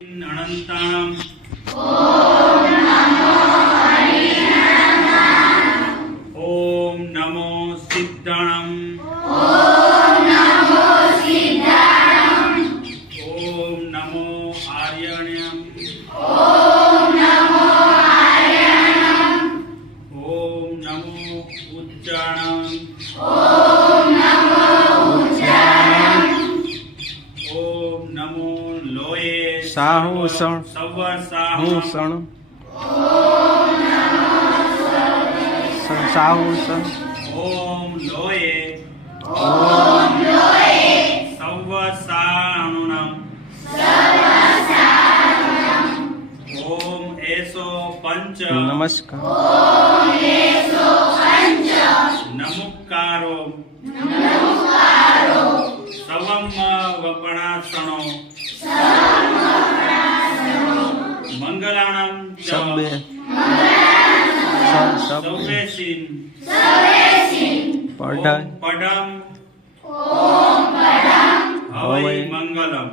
अनंताणं ओम नमो सिद्धाणं ओम नमो आर्यण्यं ओम नमो उच्चारणं ओम नमो लोये साहु सण सवर હું साहु સણ સાહુ સણ ओम लोये ઓમ सवर साणुनम ओम एसो पंच નમસ્કાર नमुक्कारो सवम वपणासणो मंगलाणं च સબ્બે સબ્બે सौवेशिन પઢાય पडम हवै मंगलम